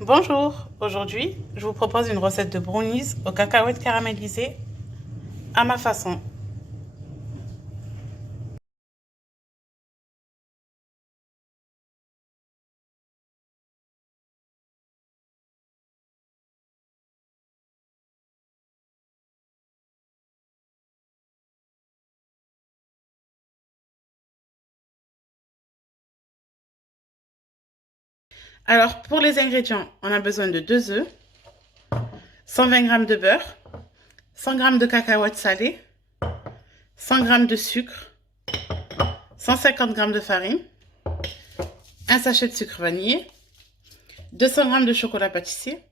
Bonjour, aujourd'hui je vous propose une recette de brownies aux cacahuètes caramélisées à ma façon. Alors pour les ingrédients, on a besoin de 2 œufs, 120 g de beurre, 100 g de cacahuètes salées, 100 g de sucre, 150 g de farine, un sachet de sucre vanillé, 200 g de chocolat pâtissier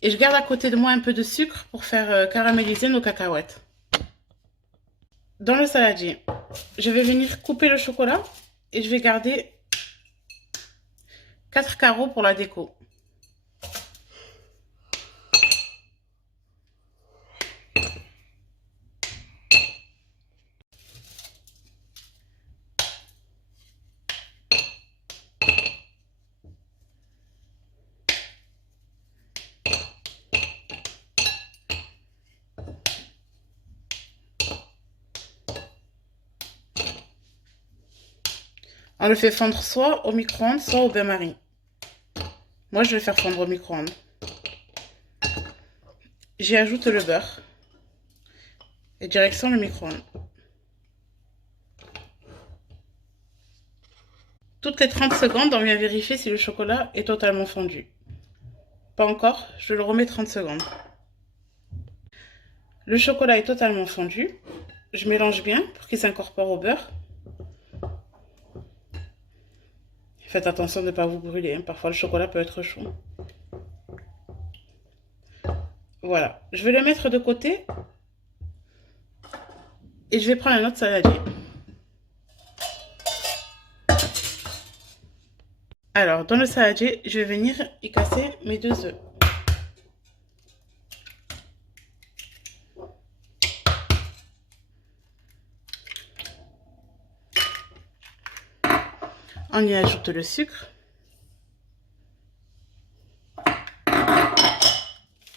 et je garde à côté de moi un peu de sucre pour faire caraméliser nos cacahuètes. Dans le saladier, je vais venir couper le chocolat et je vais garder 4 carreaux pour la déco. On le fait fondre soit au micro-ondes, soit au bain-marie. Moi, je vais faire fondre au micro-ondes. J'y ajoute le beurre. Et direction le micro-ondes. Toutes les 30 secondes, on vient vérifier si le chocolat est totalement fondu. Pas encore, je le remets 30 secondes. Le chocolat est totalement fondu. Je mélange bien pour qu'il s'incorpore au beurre. Faites attention de ne pas vous brûler, hein. Parfois le chocolat peut être chaud. Voilà, je vais le mettre de côté et je vais prendre un autre saladier. Alors, dans le saladier, je vais venir y casser mes 2 œufs. On y ajoute le sucre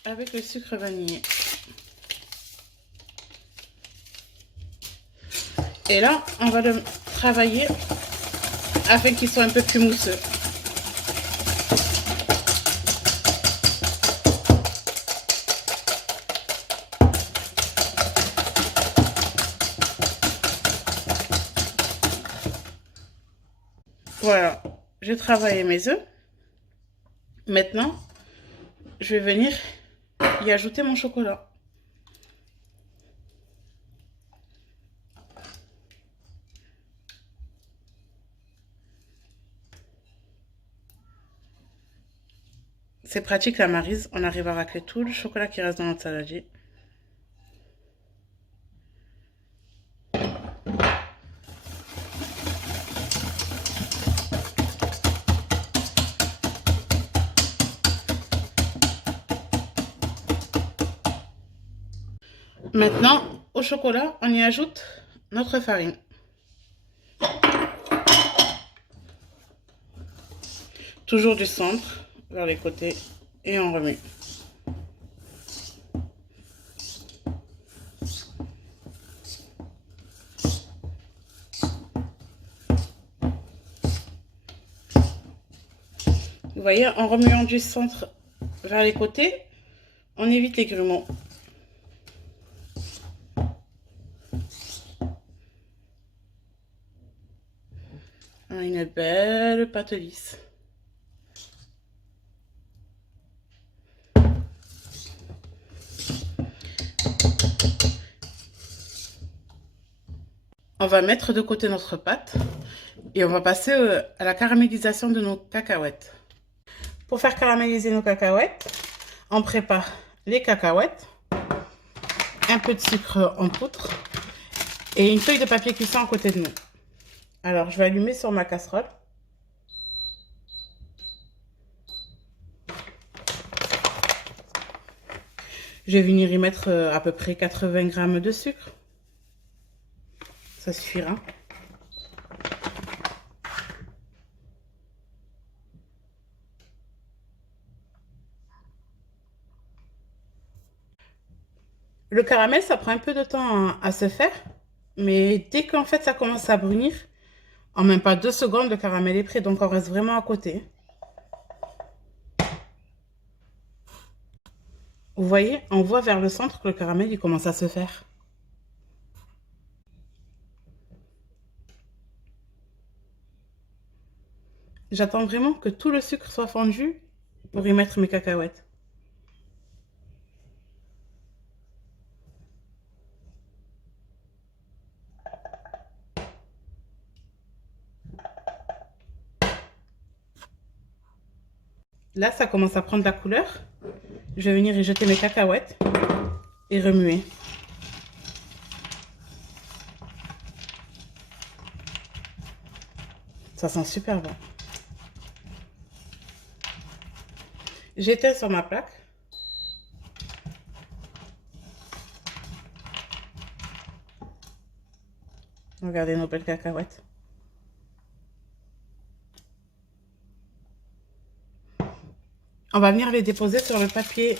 avec le sucre vanillé. Et là, on va le travailler afin qu'il soit un peu plus mousseux. Voilà, j'ai travaillé mes œufs. Maintenant, je vais venir y ajouter mon chocolat. C'est pratique la maryse, on arrive à racler tout le chocolat qui reste dans notre saladier. Maintenant, au chocolat, on y ajoute notre farine. Toujours du centre vers les côtés et on remet. Vous voyez, en remuant du centre vers les côtés, on évite les grumeaux. On a une belle pâte lisse. On va mettre de côté notre pâte et on va passer à la caramélisation de nos cacahuètes. Pour faire caraméliser nos cacahuètes, on prépare les cacahuètes, un peu de sucre en poudre et une feuille de papier cuisson à côté de nous. Alors, je vais allumer sur ma casserole. Je vais venir y mettre à peu près 80 g de sucre. Ça suffira. Le caramel, ça prend un peu de temps à se faire, mais dès qu'en fait ça commence à brunir, en même pas 2 secondes, le caramel est prêt, donc on reste vraiment à côté. Vous voyez, on voit vers le centre que le caramel il commence à se faire. J'attends vraiment que tout le sucre soit fondu pour y mettre mes cacahuètes. Là, ça commence à prendre la couleur. Je vais venir y jeter mes cacahuètes et remuer. Ça sent super bon. J'éteins sur ma plaque. Regardez nos belles cacahuètes. On va venir les déposer sur le papier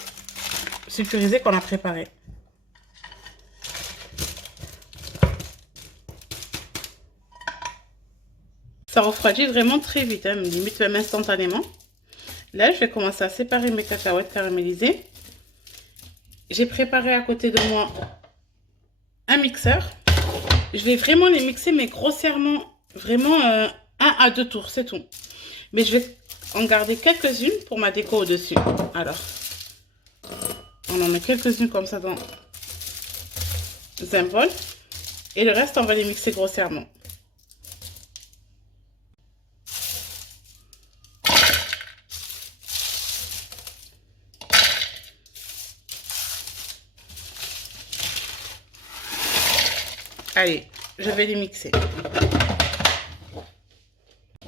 sulfurisé qu'on a préparé. Ça refroidit vraiment très vite, hein, limite même instantanément. Là, je vais commencer à séparer mes cacahuètes caramélisées. J'ai préparé à côté de moi un mixeur. Je vais vraiment les mixer, mais grossièrement, vraiment 1 à 2 tours, c'est tout. Mais je vais en garder quelques-unes pour ma déco au-dessus. Alors, on en met quelques-unes comme ça dans un bol. Et le reste, on va les mixer grossièrement. Allez, je vais les mixer.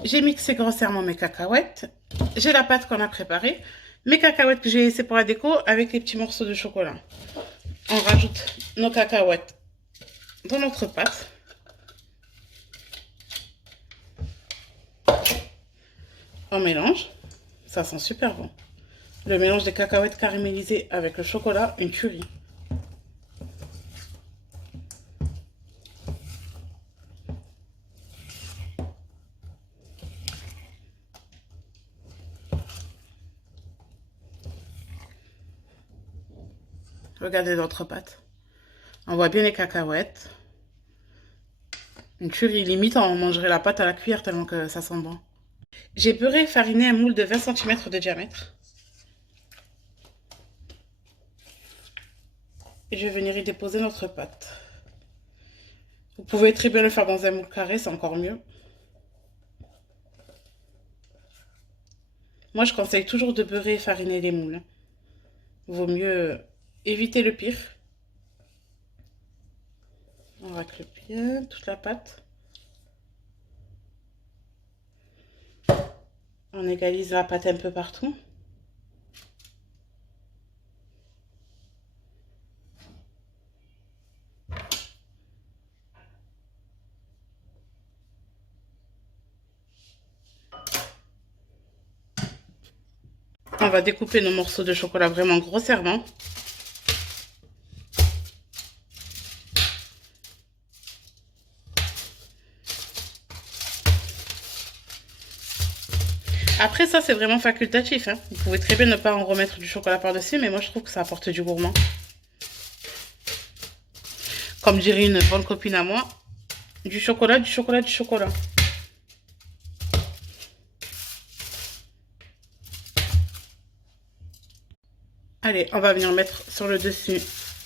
J'ai mixé grossièrement mes cacahuètes. J'ai la pâte qu'on a préparée. Mes cacahuètes que j'ai laissées pour la déco avec les petits morceaux de chocolat. On rajoute nos cacahuètes dans notre pâte. On mélange. Ça sent super bon. Le mélange des cacahuètes caramélisées avec le chocolat, une tuerie. Regardez notre pâte. On voit bien les cacahuètes. Une tuerie, limite on mangerait la pâte à la cuillère tellement que ça sent bon. J'ai beurré et fariné un moule de 20 cm de diamètre. Et je vais venir y déposer notre pâte. Vous pouvez très bien le faire dans un moule carré, c'est encore mieux. Moi, je conseille toujours de beurrer et fariner les moules. Vaut mieux éviter le pire. On racle bien toute la pâte. On égalise la pâte un peu partout. On va découper nos morceaux de chocolat vraiment grossièrement. Après ça, c'est vraiment facultatif, hein. Vous pouvez très bien ne pas en remettre du chocolat par-dessus, mais moi je trouve que ça apporte du gourmand. Comme dirait une bonne copine à moi, du chocolat, du chocolat, du chocolat. Allez, on va venir mettre sur le dessus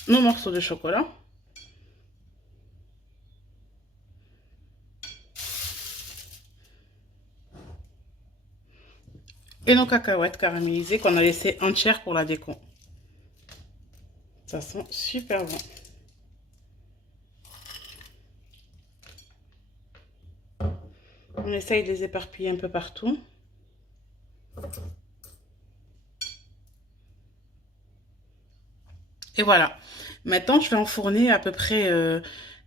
nos morceaux de chocolat. Et nos cacahuètes caramélisées qu'on a laissées entières pour la déco. Ça sent super bon. On essaye de les éparpiller un peu partout. Et voilà. Maintenant, je vais enfourner à peu près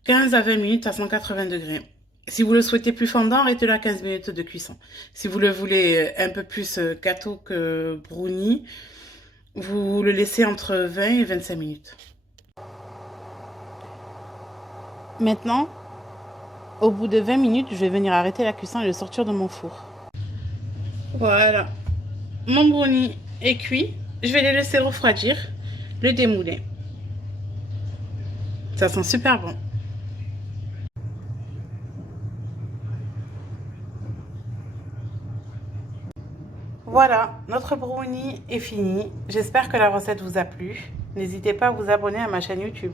15 à 20 minutes à 180 degrés. Si vous le souhaitez plus fondant, arrêtez-le à 15 minutes de cuisson. Si vous le voulez un peu plus gâteau que brownie, vous le laissez entre 20 et 25 minutes. Maintenant, au bout de 20 minutes, je vais venir arrêter la cuisson et le sortir de mon four. Voilà. Mon brownie est cuit. Je vais les laisser refroidir, le démouler. Ça sent super bon. Voilà, notre brownie est fini. J'espère que la recette vous a plu. N'hésitez pas à vous abonner à ma chaîne YouTube.